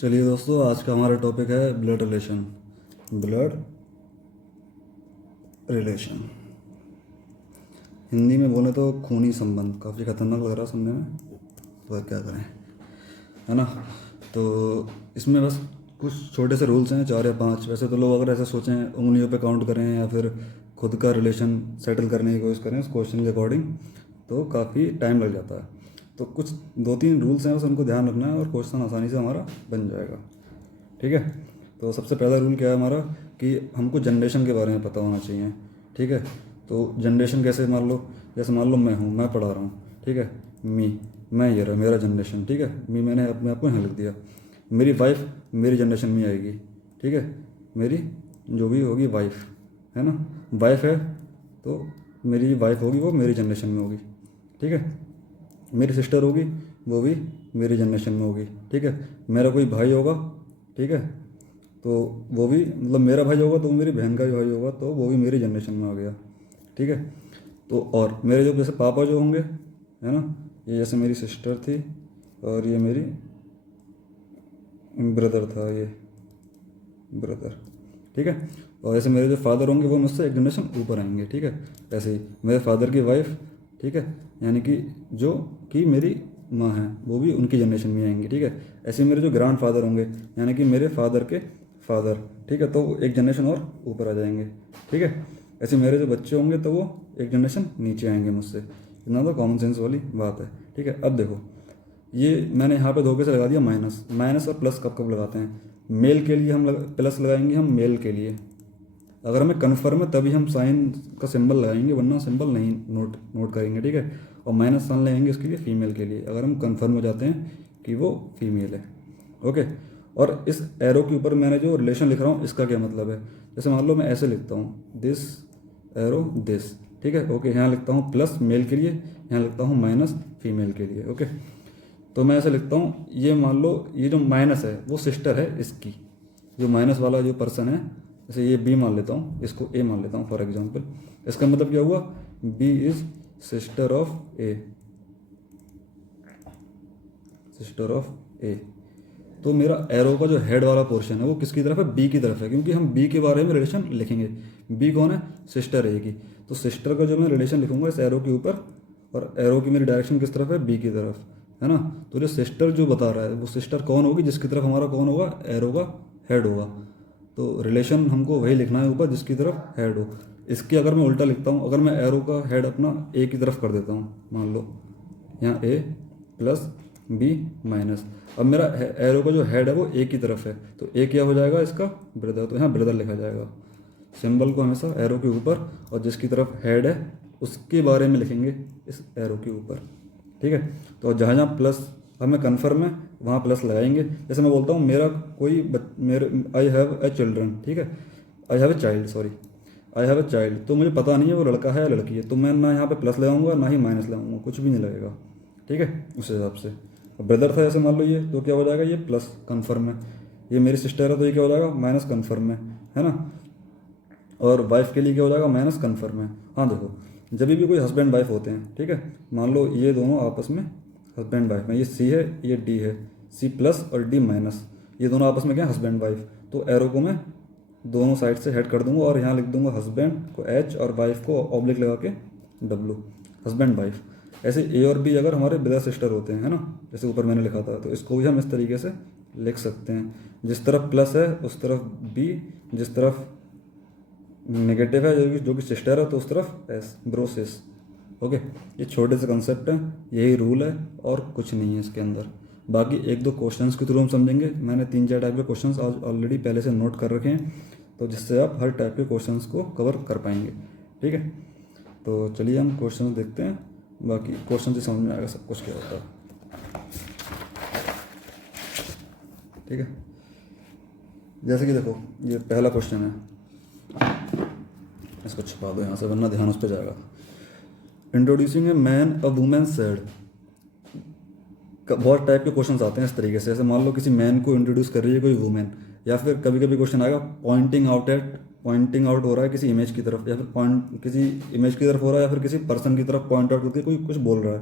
चलिए दोस्तों, आज का हमारा टॉपिक है blood relation. Blood relation Hindi में बोले तो खूनी संबंध। काफ़ी खतरनाक लग रहा है सुनने में, पर क्या करें, है ना। तो इसमें बस कुछ छोटे से रूल्स हैं, 4 या 5। वैसे तो लोग अगर ऐसे सोचें उंगलियों पे काउंट करें या फिर खुद का रिलेशन सेटल करने की कोशिश करें उस क्वेश्चन के अकॉर्डिंग, तो काफ़ी टाइम लग जाता है। तो कुछ 2-3 रूल्स हैं, बस उनको ध्यान रखना है और क्वेश्चन आसानी से हमारा बन जाएगा। ठीक है। तो सबसे पहला रूल क्या है हमारा, कि हमको जनरेशन के बारे में पता होना चाहिए। ठीक है। तो जनरेशन कैसे, मान लो जैसे मान लो मैं पढ़ा रहा हूँ। ठीक है। मैं ये रहा मेरा जनरेशन। ठीक है। मैंने अपने आप को यहाँ लिख दिया। मेरी वाइफ मेरी जनरेशन में आएगी। ठीक है। मेरी जो भी होगी वाइफ, है ना। वाइफ है तो मेरी वाइफ होगी, वो मेरी जनरेशन में होगी। ठीक है। मेरी सिस्टर होगी, वो भी मेरी जनरेशन में होगी। ठीक है। मेरा कोई भाई होगा, ठीक है, तो वो भी मतलब मेरा भाई होगा तो वो मेरी बहन का भी भाई होगा, तो वो भी मेरी जनरेशन में आ गया। ठीक है। तो और मेरे जो जैसे पापा जो होंगे, है ना, ये जैसे मेरी सिस्टर थी और ये मेरी ब्रदर था, ये ब्रदर। ठीक है। और ऐसे मेरे जो फादर होंगे वो मुझसे एक जनरेशन ऊपर आएंगे। ठीक है। ऐसे ही मेरे फादर की वाइफ, ठीक है, यानी कि जो कि मेरी माँ है, वो भी उनकी जनरेशन में आएंगे। ठीक है। ऐसे मेरे जो ग्रैंड फादर होंगे, यानी कि मेरे फादर के फादर, ठीक है, तो वो एक जनरेशन और ऊपर आ जाएंगे। ठीक है। ऐसे मेरे जो बच्चे होंगे तो वो एक जनरेशन नीचे आएंगे मुझसे। इतना तो कॉमन सेंस वाली बात है। ठीक है। अब देखो, ये मैंने यहाँ पे धोखे से लगा दिया माइनस। माइनस और प्लस कब कब लगाते हैं? मेल के लिए हम प्लस लगाएंगे, हम मेल के लिए। अगर हमें कन्फर्म है तभी हम साइन का सिंबल लगाएंगे, वरना सिंबल नहीं नोट नोट करेंगे। ठीक है। और माइनस साइन लगाएंगे उसके लिए फीमेल के लिए, अगर हम कन्फर्म हो जाते हैं कि वो फीमेल है। ओके। और इस एरो के ऊपर मैंने जो रिलेशन लिख रहा हूँ इसका क्या मतलब है? जैसे मान लो मैं ऐसे लिखता हूँ, दिस एरो दिस। ठीक है। ओके। यहाँ लिखता हूँ प्लस मेल के लिए, यहाँ लिखता हूँ माइनस फीमेल के लिए। ओके। तो मैं ऐसे लिखता हूँ, ये मान लो ये जो माइनस है वो सिस्टर है इसकी, जो माइनस वाला जो पर्सन है, जैसे ये बी मान लेता हूँ, इसको ए मान लेता हूँ फॉर एग्जांपल। इसका मतलब क्या हुआ? B is sister of A, sister of A. तो मेरा एरो का जो हेड वाला पोर्शन है वो किसकी तरफ है? बी की तरफ है, क्योंकि हम बी के बारे में रिलेशन लिखेंगे। बी कौन है? सिस्टर ए की। तो सिस्टर का जो मैं रिलेशन लिखूंगा इस एरो के ऊपर, और एरो की मेरी डायरेक्शन किस तरफ है? बी की तरफ, है ना। तो जो सिस्टर जो बता रहा है वो सिस्टर कौन होगी? जिसकी तरफ हमारा कौन होगा? एरो का हेड होगा। तो रिलेशन हमको वही लिखना है ऊपर जिसकी तरफ हेड हो। इसकी अगर मैं उल्टा लिखता हूँ, अगर मैं एरो का हेड अपना ए की तरफ कर देता हूँ, मान लो यहाँ ए प्लस बी माइनस। अब मेरा एरो का जो हेड है वो ए की तरफ है, तो ए क्या हो जाएगा इसका? ब्रदर। तो यहाँ ब्रदर लिखा जाएगा। सिंबल को हमेशा एरो के ऊपर और जिसकी तरफ हेड है उसके बारे में लिखेंगे इस एरो के ऊपर। ठीक है। तो जहाँ जहाँ प्लस हमें कन्फर्म है वहाँ प्लस लगाएंगे। जैसे मैं बोलता हूँ मेरा कोई मेरे आई हैव ए चिल्ड्रन, ठीक है, I have a child, sorry, I have a child, तो मुझे पता नहीं है वो लड़का है या लड़की है, तो मैं ना यहाँ पे प्लस लगाऊंगा ना ही माइनस लगाऊंगा, कुछ भी नहीं लगेगा। ठीक है। उस हिसाब से ब्रदर था जैसे मान लो ये, तो क्या हो जाएगा? ये प्लस कन्फर्म है। ये मेरी सिस्टर है तो ये क्या हो जाएगा? माइनस कन्फर्म है ना। और वाइफ के लिए क्या हो जाएगा? माइनस कन्फर्म है। हाँ देखो, जब भी कोई हस्बैंड वाइफ होते हैं, ठीक है, मान लो ये दोनों आपस में हस्बैंड वाइफ में, ये सी है ये डी है, सी प्लस और डी माइनस, ये दोनों आपस में क्या है? Husband wife. तो एरो को मैं दोनों साइड से हेड कर दूंगा और यहाँ लिख दूंगा हस्बैंड को एच और वाइफ को ऑब्लिक लगा के डब्लू, हस्बैंड वाइफ। ऐसे ए और बी अगर हमारे ब्रदर सिस्टर होते हैं, है ना, जैसे ऊपर मैंने लिखा था, तो इसको भी हम इस तरीके से लिख सकते हैं। जिस तरफ प्लस है उस तरफ बी, जिस तरफ नेगेटिव है जो कि सिस्टर है तो उस तरफ एस, ब्रोसिस। ओके। ये छोटे से कंसेप्ट हैं, यही रूल है और कुछ नहीं है इसके अंदर। बाकी 1-2 क्वेश्चंस के थ्रू हम समझेंगे। मैंने 3-4 टाइप के क्वेश्चंस आज ऑलरेडी पहले से नोट कर रखे हैं, तो जिससे आप हर टाइप के क्वेश्चंस को कवर कर पाएंगे। ठीक है। तो चलिए हम क्वेश्चंस देखते हैं, बाकी क्वेश्चन से समझ में आएगा सब कुछ क्या होता है। ठीक है। जैसे कि देखो, ये पहला क्वेश्चन है, इसको छुपा दो यहाँ से वरना ध्यान उस पर जाएगा। Introducing a man a women said. बहुत टाइप के क्वेश्चंस आते हैं इस तरीके से। जैसे मान लो किसी मैन को इंट्रोड्यूस कर रही है कोई वुमेन, या फिर कभी कभी क्वेश्चन आएगा पॉइंटिंग आउट हो रहा है किसी इमेज की तरफ, या फिर पॉइंट किसी इमेज की तरफ हो रहा है, या फिर किसी पर्सन की तरफ पॉइंट आउट करके कोई कुछ बोल रहा है।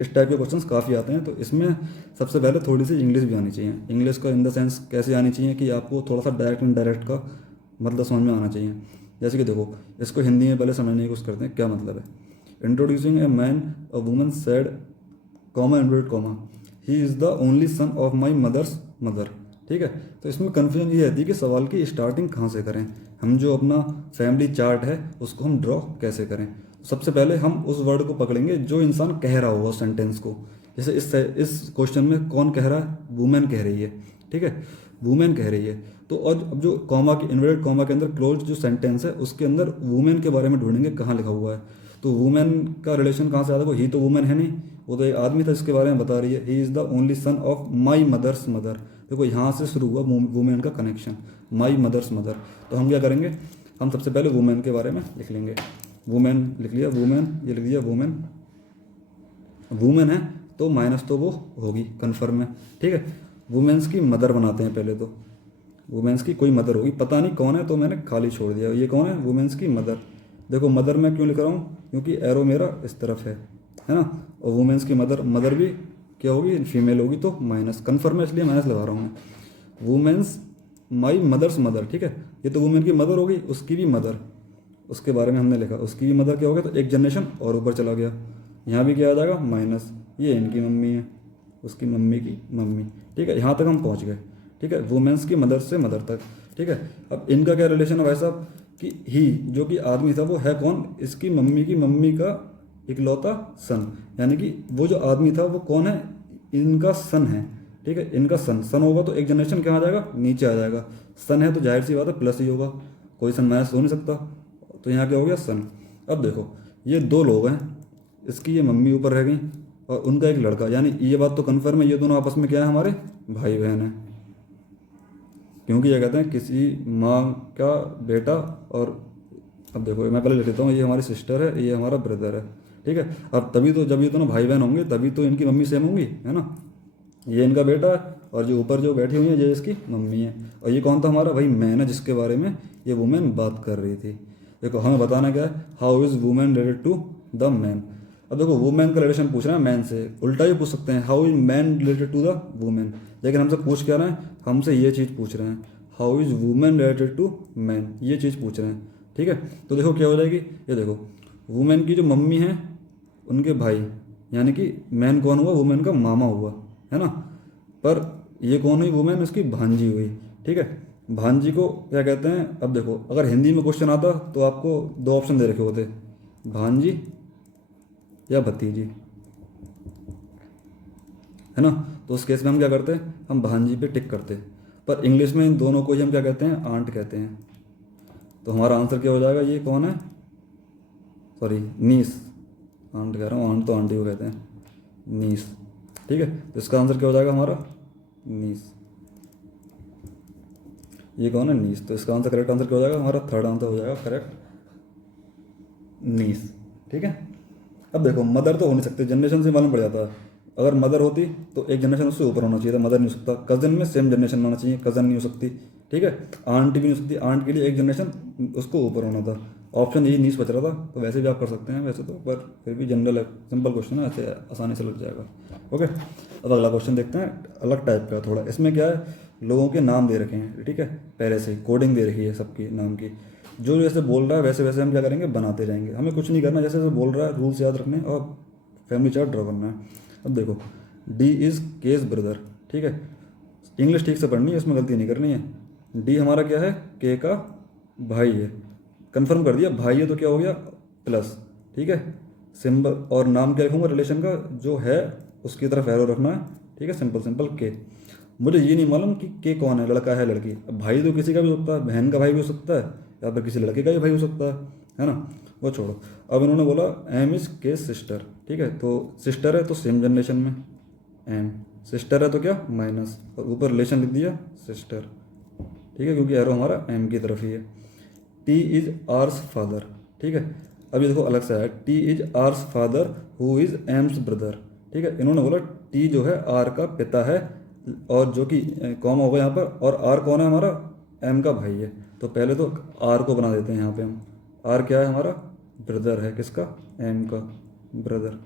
इस टाइप के क्वेश्चंस काफ़ी आते हैं। तो इसमें सबसे पहले थोड़ी सी इंग्लिश भी आनी चाहिए। इंग्लिश का इन द सेंस कैसे आनी चाहिए कि आपको थोड़ा सा डायरेक्ट इनडायरेक्ट का मतलब समझ में आना चाहिए। जैसे कि देखो, इसको हिंदी में पहले समझने की कोशिश करते हैं क्या मतलब है। Introducing a man a woman said comma inverted comma he is the only son of my mother's mother. ठीक है, तो इसमें कन्फ्यूजन ये रहती है कि सवाल की स्टार्टिंग कहाँ से करें, हम जो अपना फैमिली चार्ट है उसको हम ड्रॉ कैसे करें। सबसे पहले हम उस वर्ड को पकड़ेंगे जो इंसान कह रहा होगा सेंटेंस को। जैसे इस क्वेश्चन में कौन कह रहा है, वुमेन कह रही है। ठीक है, वुमेन कह रही है। तो और अब जो कॉमा के इन्वर्टेड कॉमा के अंदर क्लोज जो सेंटेंस है उसके अंदर वुमेन के बारे में ढूंढेंगे कहाँ लिखा हुआ है। तो वुमेन का रिलेशन कहाँ से आता है, ही तो वुमेन है नहीं, वो तो एक आदमी था जिसके बारे में बता रही है। He is the only son of my mother's mother. देखो यहाँ से शुरू हुआ वुमेन का कनेक्शन, माई मदर्स मदर। तो हम क्या करेंगे, हम सबसे पहले वुमेन के बारे में लिख लेंगे। वुमेन लिख लिया, वुमेन ये लिख दिया, वुमेन वुमेन है तो माइनस तो वो होगी कन्फर्म है। ठीक है, वुमेन्स की मदर बनाते हैं पहले। तो वुमेन्स की कोई मदर होगी, पता नहीं कौन है तो मैंने खाली छोड़ दिया। ये कौन है, वुमेन्स की मदर। देखो मदर मैं क्यों लिख रहा हूँ, क्योंकि एरो मेरा इस तरफ है ना। और वुमेन्स की मदर, मदर भी क्या होगी, फीमेल होगी तो माइनस, कन्फर्म है इसलिए माइनस लगा रहा हूँ मैं। Women's my mother's mother. ठीक है, ये तो वुमेन की मदर हो गई, उसकी भी मदर, उसके बारे में हमने लिखा, उसकी भी मदर क्या हो गया, तो एक जनरेशन और ऊपर चला गया। यहाँ भी क्या आ जाएगा, माइनस, ये इनकी मम्मी है, उसकी मम्मी की मम्मी। ठीक है, यहाँ तक हम पहुँच गए। ठीक है, वुमेन्स की मदर से मदर तक। ठीक है, अब इनका क्या रिलेशन है भाई साहब, कि ही जो कि आदमी था वो है कौन, इसकी मम्मी की मम्मी का इकलौता सन, यानी कि वो जो आदमी था वो कौन है, इनका सन है। ठीक है, इनका सन, सन होगा तो एक जनरेशन क्या आ जाएगा, नीचे आ जाएगा। सन है तो जाहिर सी बात है प्लस ही होगा, कोई सन माइनस हो नहीं सकता। तो यहाँ क्या हो गया, सन। अब देखो ये दो लोग हैं, इसकी ये मम्मी ऊपर रह गई और उनका एक लड़का, यानी ये बात तो कन्फर्म है ये दोनों आपस में क्या है, हमारे भाई बहन है। क्योंकि ये कहते हैं किसी माँ का बेटा। और अब देखो मैं पहले लिख लेता हूँ, ये हमारी सिस्टर है, ये हमारा ब्रदर है। ठीक है, अब तभी तो जब ये दोनों भाई बहन होंगे तभी तो इनकी मम्मी सेम होंगी, है ना। ये इनका बेटा है और जो ऊपर जो बैठी हुई है ये इसकी मम्मी है। और ये कौन था, हमारा भाई मैन है, जिसके बारे में ये वुमेन बात कर रही थी। देखो हमें बताना क्या है, how is women related to the man. अब देखो वुमेन का रिलेशन पूछ रहे हैं मैन से, उल्टा ही पूछ सकते हैं, how is man related to the women. लेकिन हमसे पूछ क्या रहे हैं, हमसे ये चीज़ पूछ रहे हैं, how is women related to man, ये चीज़ पूछ रहे हैं। ठीक है, तो देखो क्या हो जाएगी, ये देखो वुमेन की जो मम्मी है उनके भाई, यानी कि मैन कौन हुआ, वुमेन का मामा हुआ, है ना। पर ये कौन हुई, वुमेन उसकी भांजी हुई। ठीक है, भांजी को क्या कहते हैं, अब देखो अगर हिंदी में क्वेश्चन आता तो आपको दो ऑप्शन दे रखे होते, भांजी या भतीजी, है ना। तो उस केस में हम क्या करते हैं, हम भांजी पे टिक करते हैं। पर इंग्लिश में इन दोनों को ही हम क्या कहते हैं, आंट कहते हैं। तो हमारा आंसर क्या हो जाएगा, ये कौन है, सॉरी नीस, आंट कह रहा हूँ, आंट तो आंटी को कहते हैं, नीस। ठीक है, तो इसका आंसर क्या हो जाएगा हमारा, नीस। ये कौन है, नीस। तो इसका आंसर, करेक्ट आंसर क्या हो जाएगा हमारा, थर्ड आंसर हो जाएगा करेक्ट, नीस। ठीक है, अब देखो मदर तो हो नहीं सकती, जनरेशन से मालूम पड़ जाता है। अगर मदर होती तो एक जनरेशन उससे ऊपर होना चाहिए था, मदर नहीं हो सकता। कज़न में सेम जनरेशन होना चाहिए, कज़न नहीं हो सकती। ठीक है, आंट भी नहीं हो सकती, आंट के लिए एक जनरेशन उसको ऊपर होना था। ऑप्शन यही नीस बच रहा था, तो वैसे भी आप कर सकते हैं वैसे तो, पर फिर भी जनरल है, सिंपल क्वेश्चन है, ऐसे आसानी से लग जाएगा। ओके, अब अगला क्वेश्चन देखते हैं, अलग टाइप का थोड़ा। इसमें क्या है, लोगों के नाम दे रखे हैं। ठीक है, पहले से कोडिंग दे रखी है सबकी नाम की, जो जैसे बोल रहा है वैसे वैसे हम क्या करेंगे, बनाते जाएंगे। हमें कुछ नहीं करना, जैसे जैसे बोल रहा है रूल्स याद रखने और फैमिली चार्ट ड्रॉ करना है। अब देखो डी इज़ केस ब्रदर। ठीक है, इंग्लिश ठीक से पढ़नी है, इसमें गलती नहीं करनी है। डी हमारा क्या है, के का भाई है, कंफर्म कर दिया, भाई है तो क्या हो गया प्लस। ठीक है, सिंबल और नाम क्या लिखूंगा, रिलेशन का जो है उसकी तरफ एरो रखना है। ठीक है, सिंपल सिंपल के। मुझे ये नहीं मालूम कि के कौन है, लड़का है लड़की। अब भाई तो किसी का भी हो सकता है, बहन का भाई भी हो सकता है, या फिर किसी लड़के का भी भाई हो सकता है ना। वो छोड़ो, अब इन्होंने बोला एम इज़ के सिस्टर। ठीक है, तो सिस्टर है तो सेम जनरेशन में एम, सिस्टर है तो क्या माइनस, और ऊपर रिलेशन लिख दिया सिस्टर। ठीक है, क्योंकि एरो हमारा एम की तरफ ही है। T is hours father. ठीक है, अब ये देखो अलग से है, T is hours father who is AIIMS brother. ठीक है, इन्होंने बोला टी जो है आर का पिता है, और जो कि कॉमा होगा यहाँ पर, और आर कौन है हमारा, एम का भाई है। तो पहले तो आर को बना देते हैं यहाँ पे हम, आर क्या है हमारा, ब्रदर है, किसका, एम का ब्रदर।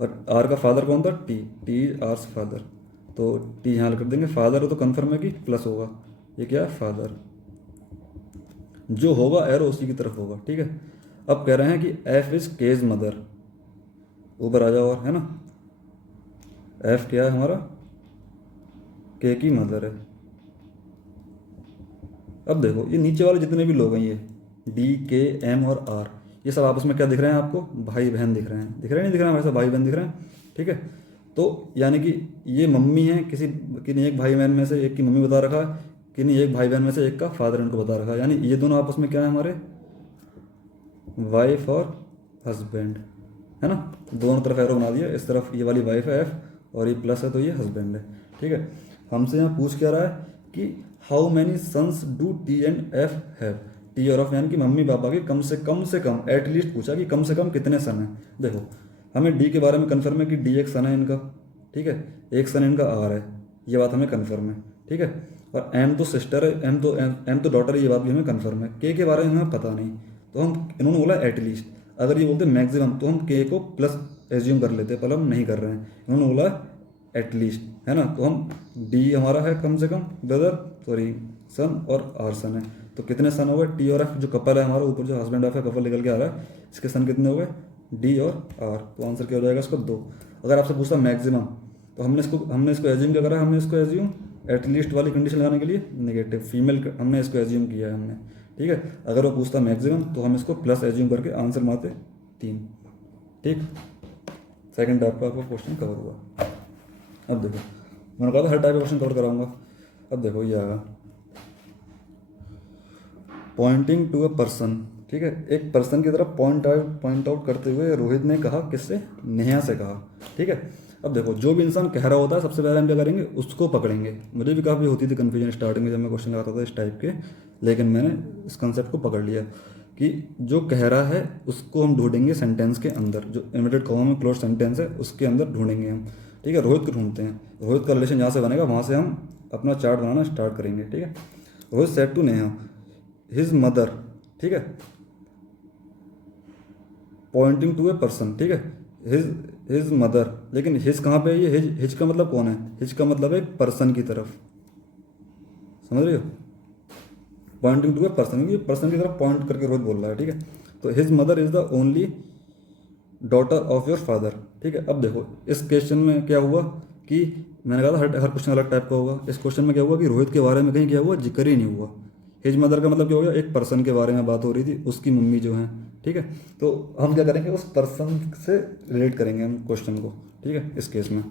और आर का फादर कौन था, टी, टी आर्स फादर, तो टी यहाँ कर देंगे, फादर हो तो कन्फर्म है कि प्लस होगा, ये क्या है फादर, जो होगा एरो उसी की तरफ होगा, ठीक है। अब कह रहे हैं कि एफ इज केज मदर, ऊपर आ जाओ, और है ना, एफ क्या है हमारा, के की मदर है। अब देखो ये नीचे वाले जितने भी लोग हैं, ये डी के एम और आर, ये सब आपस में क्या दिख रहे हैं आपको, भाई बहन दिख रहे हैं, दिख रहे हैं नहीं दिख रहे हैं, वैसा भाई बहन दिख रहे हैं, ठीक है। तो यानी कि ये मम्मी है किसी, किन्हीं एक भाई बहन में से एक की मम्मी बता रखा है, किन्हीं एक भाई बहन में से एक का फादर इनको बता रखा है, यानी ये दोनों आपस में क्या है हमारे, वाइफ और हस्बैंड, है ना। दोनों तरफ एरो बना दिया, इस तरफ ये वाली वाइफ है एफ और ये प्लस है तो ये हस्बैंड है, ठीक है। हमसे यहाँ पूछ क्या रहा है कि how many sons do T and F have, T और एफ यानी कि मम्मी पापा के से कम एटलीस्ट पूछा कि कम से कम कितने सन हैं। देखो हमें डी के बारे में कन्फर्म है कि डी एक सन है इनका, ठीक है, एक सन इनका आर है, ये बात हमें कन्फर्म है, ठीक है। और एम तो सिस्टर है, एम तो डॉटर है, ये बात भी हमें कन्फर्म है। के बारे में हमें पता नहीं, तो हम, इन्होंने बोला एटलीस्ट, अगर ये बोलते मैक्सिमम तो हम के को प्लस एज्यूम कर लेते, पर हम नहीं कर रहे हैं, इन्होंने बोला एटलीस्ट, है ना। तो हम डी हमारा है कम से कम ब्रदर, सॉरी सन, और आर सन है, तो कितने सन हो गए, टी और एफ जो कपल है हमारा, ऊपर जो हस्बैंड वाइफ का कपल निकल के आ रहा है, इसके सन कितने हो गए, डी और आर, तो आंसर क्या हो जाएगा इसका 2। अगर आपसे पूछता मैक्सिमम, तो हमने इसको एज्यूम क्या करा, हमने इसको एज्यूम एटलीस्ट वाली कंडीशन लगाने के लिए नेगेटिव फीमेल हमने इसको एज्यूम किया है हमने, ठीक है। अगर वो पूछता मैक्सिमम तो हम इसको प्लस एज्यूम करके आंसर मारते 3, ठीक। सेकंड टाइप का आपका क्वेश्चन कवर हुआ। अब देखो मैंने कहा था हर टाइप का क्वेश्चन कवर कराऊंगा। अब देखो ये आएगा पॉइंटिंग टू अ पर्सन, ठीक है, एक पर्सन की तरफ पॉइंट आउट करते हुए रोहित ने कहा, किससे, नेहा से कहा, ठीक है। अब देखो जो भी इंसान कह रहा होता है सबसे पहले हम क्या करेंगे, उसको पकड़ेंगे। मुझे भी काफ़ी होती थी कन्फ्यूजन स्टार्टिंग में जब मैं क्वेश्चन लगाता था इस टाइप के, लेकिन मैंने इस कंसेप्ट को पकड़ लिया कि जो कह रहा है उसको हम ढूंढेंगे सेंटेंस के अंदर, जो इन्वर्टेड कॉमा में क्लोज सेंटेंस है उसके अंदर ढूंढेंगे हम, ठीक है। रोहित को ढूंढते हैं, रोहित का रिलेशन जहाँ से बनेगा वहाँ से हम अपना चार्ट बनाना स्टार्ट करेंगे, ठीक है। Rohit said to Neha his mother, ठीक है, पॉइंटिंग टू ए पर्सन, ठीक है, हिज मदर, लेकिन हिज कहाँ पे है, ये हिज का मतलब कौन है, हिज का मतलब है एक पर्सन की तरफ, समझ रहे हो, पॉइंटिंग टू ए पर्सन, ये पर्सन की तरफ पॉइंट करके रोहित बोल रहा है, ठीक है। तो his mother is the only daughter of your father, ठीक है। अब देखो इस क्वेश्चन में क्या हुआ कि मैंने कहा था हर क्वेश्चन अलग टाइप का होगा, इस क्वेश्चन में क्या हुआ कि रोहित के बारे में कहीं क्या हुआ, जिक्र ही नहीं हुआ। हिज मदर का मतलब क्या हो गया, एक पर्सन के बारे में बात हो रही थी, उसकी मम्मी जो है, ठीक है। तो हम क्या करेंगे, उस पर्सन से रिलेट करेंगे हम क्वेश्चन को, ठीक है। इस केस में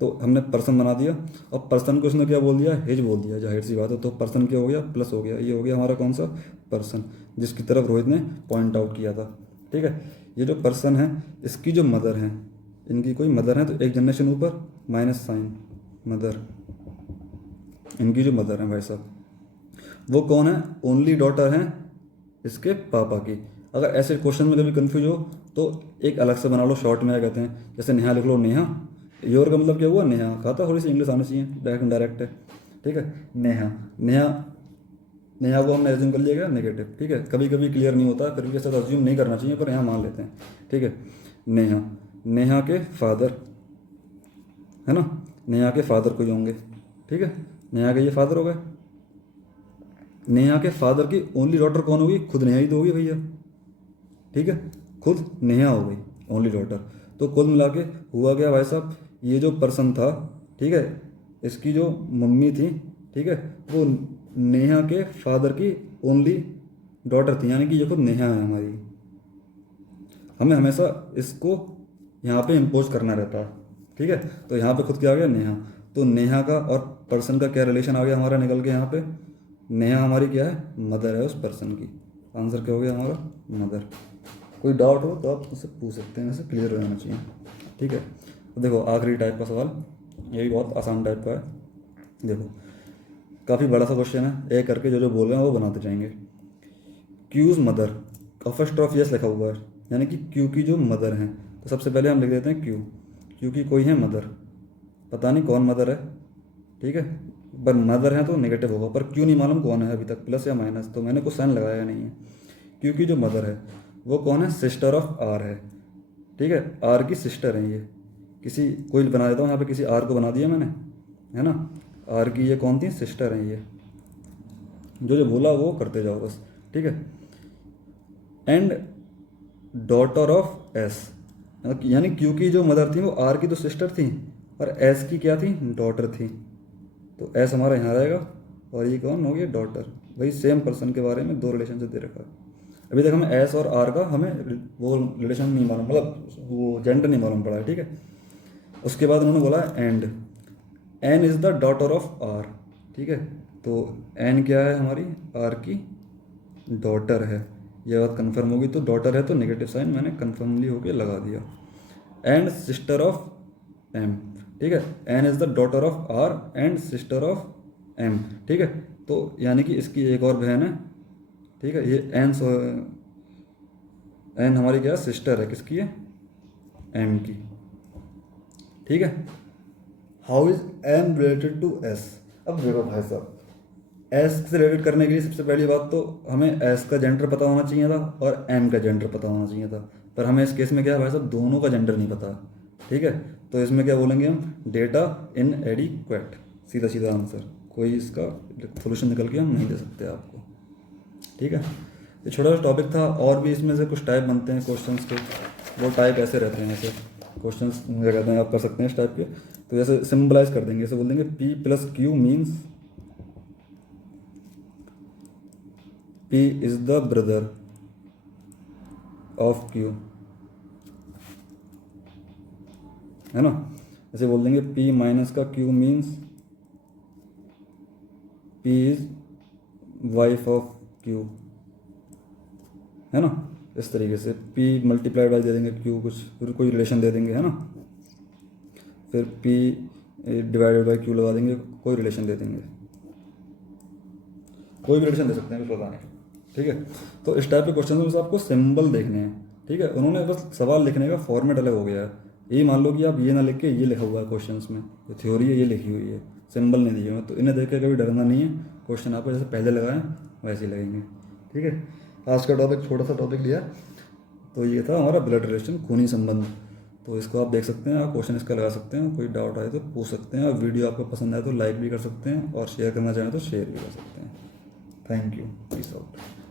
तो हमने पर्सन बना दिया, और पर्सन को उसने क्या बोल दिया, हिज बोल दिया, जाहिर सी बात है। तो पर्सन क्या हो गया, प्लस हो गया, ये हो गया हमारा कौन सा, पर्सन, जिसकी तरफ रोहित ने पॉइंट आउट किया था, ठीक है। ये जो पर्सन है इसकी जो मदर है, इनकी कोई मदर है, तो एक जनरेशन ऊपर माइनस साइन मदर, इनकी जो मदर है भाई साहब वो कौन है, ओनली डॉटर हैं इसके पापा की। अगर ऐसे क्वेश्चन में कभी कंफ्यूज हो तो एक अलग से बना लो, शॉर्ट में क्या कहते हैं, जैसे नेहा लिख लो, नेहा, योर का मतलब क्या हुआ, नेहा, कहा था थोड़ी सी इंग्लिश आनी चाहिए, डायरेक्ट है, ठीक है। नेहा, नेहा, नेहा को हमने एज्यूम कर लिया गया नेगेटिव, ठीक है। कभी कभी क्लियर नहीं होता, फिर भी ऐसा एज्यूम नहीं करना चाहिए, पर यहाँ मान लेते हैं, ठीक है। नेहा, नेहा के फादर, है ना, नेहा के फादर कोई होंगे, ठीक है, नेहा के ये फादर हो गए। नेहा के फादर की ओनली डॉटर कौन होगी, खुद नेहा ही तो होगी भैया, ठीक है, खुद नेहा हो गई ओनली डॉटर। तो कुल मिला के हुआ क्या भाई साहब, ये जो पर्सन था, ठीक है, इसकी जो मम्मी थी, ठीक है, वो नेहा के फादर की ओनली डॉटर थी, यानी कि ये खुद नेहा है हमारी। हमें हमेशा इसको यहाँ पे इम्पोज करना रहता है, ठीक है। तो यहाँ पे खुद क्या आ गया, नेहा, तो नेहा का और पर्सन का क्या रिलेशन आ गया हमारा निकल के, यहाँ पे नेहा हमारी क्या है, मदर है उस पर्सन की। आंसर क्या हो गया हमारा, मदर। कोई डाउट हो तो आप मुझसे पूछ सकते हैं, ऐसे क्लियर हो जाना चाहिए, ठीक है। तो देखो आखिरी टाइप का सवाल, ये भी बहुत आसान टाइप का है। देखो काफ़ी बड़ा सा क्वेश्चन है, एक करके जो जो बोल रहे हैं वो बनाते जाएंगे। Q's mother, first of S लिखा हुआ है, यानी कि क्यू की जो मदर हैं, तो सबसे पहले हम लिख देते हैं क्यू, क्यू की कोई है मदर, पता नहीं कौन मदर है, ठीक है, पर मदर है तो नेगेटिव होगा, पर क्यों नहीं मालूम कौन है अभी तक, प्लस या माइनस, तो मैंने कुछ साइन लगाया नहीं है। क्यों की जो मदर है वो कौन है, सिस्टर ऑफ आर है, ठीक है, आर की सिस्टर है ये, किसी कोई बना देता हूँ, यहाँ पे किसी आर को बना दिया मैंने, है ना। आर की ये कौन थी, सिस्टर हैं ये। जो जो बोला वो करते जाओ बस, ठीक है। एंड डॉटर ऑफ एस, यानी क्यू की जो मदर थी वो आर की तो सिस्टर थी और एस की क्या थी, डॉटर थी। तो एस हमारा यहाँ रहेगा और ये कौन हो गया, डॉटर। वही सेम पर्सन के बारे में दो रिलेशनशिप दे रखा है। अभी तक हमें एस और आर का हमें वो रिलेशन नहीं मालूम, मतलब वो जेंडर नहीं मालूम पड़ा है, ठीक है। उसके बाद उन्होंने बोला and N is the daughter of R, ठीक है। तो एन क्या है, हमारी आर की डॉटर है। ये बात कंफर्म होगी, तो डॉटर है तो नेगेटिव साइन मैंने कंफर्मली होके लगा दिया। एंड सिस्टर ऑफ एम, ठीक है। N is the daughter of R and sister of M, ठीक है। तो यानी कि इसकी एक और बहन है, ठीक है। ये एन हमारी क्या सिस्टर है, किसकी है, एम की, ठीक है। How is M related to S. अब देखो भाई साहब, एस से रिलेटेड करने के लिए सबसे पहली बात तो हमें एस का जेंडर पता होना चाहिए था और एम का जेंडर पता होना चाहिए था, पर हमें इस केस में क्या है भाई साहब, दोनों का जेंडर नहीं पता, ठीक है। तो इसमें क्या बोलेंगे हम, डेटा इन एडिक्वेट, सीधा सीधा आंसर। कोई इसका सोल्यूशन निकल के हम नहीं दे सकते आपको, ठीक है। ये छोटा सा टॉपिक था, और भी इसमें से कुछ टाइप बनते हैं क्वेश्चंस के। वो टाइप ऐसे रहते हैं, ऐसे क्वेश्चंस मुझे कहते हैं, आप कर सकते हैं इस टाइप के। तो जैसे सिंबलाइज कर देंगे, जैसे बोल देंगे P plus Q means P is the brother of Q, है ना। ऐसे बोल देंगे P माइनस का Q means P is wife of Q, है ना। इस तरीके से P मल्टीप्लाइड बाई दे देंगे Q कुछ, फिर कोई रिलेशन दे देंगे, है ना। फिर P डिवाइडेड बाई Q लगा देंगे, कोई रिलेशन दे देंगे, कोई भी रिलेशन दे सकते हैं कुछ पता नहीं, ठीक है। तो इस टाइप के क्वेश्चन में बस आपको सिंबल देखने हैं, ठीक है। उन्होंने बस सवाल लिखने का फॉर्मेट अलग हो गया है। यही मान लो कि आप ये ना लिख के ये लिखा हुआ है क्वेश्चंस में, जो थ्योरी है ये लिखी हुई है, सिंबल नहीं दिए हुए, तो इन्हें देख के कभी डरना नहीं है। क्वेश्चन आपको जैसे पहले लगाएं वैसे ही लगेंगे, ठीक है। आज का टॉपिक छोटा सा टॉपिक लिया, तो ये था हमारा ब्लड रिलेशन, खूनी संबंध। तो इसको आप देख सकते हैं, आप क्वेश्चन इसका लगा सकते हैं, कोई डाउट आए तो पूछ सकते हैं, और वीडियो आपको पसंद आए तो लाइक भी कर सकते हैं, और शेयर करना चाहें तो शेयर भी कर सकते हैं। Thank you, peace out.